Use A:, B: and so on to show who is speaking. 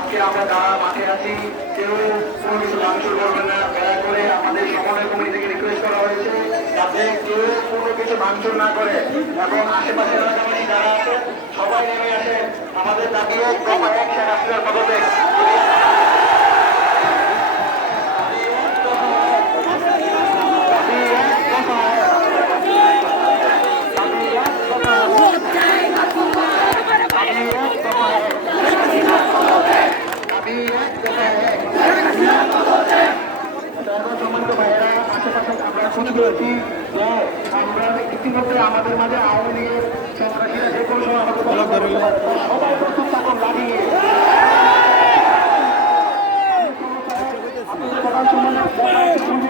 A: আজকে আমরা যারা মাঠে আছি, কেউ কোনো কিছু ভাঙচুর করবেন না। দয়া করে আমাদের সমন্বয় কমিটি থেকে রিকোয়েস্ট করা হয়েছে যাতে কেউ কোনো কিছু ভাঙচুর না করে। এবং আশেপাশে এলাকাবাসী যারা আছে, সবাই নেমে আসে। আমাদের দাবি ভাইয়েরা আশেপাশে আমরা শুনে পেয়েছি যে আমরা ইতিমধ্যে আমাদের মাঝে আওয়ামী লীগের সন্ত্রাসীরা যে কোনো সময় আমাদের সবাই প্রস্তুত থাকুন দাঁড়িয়ে প্রধান সম্মানিত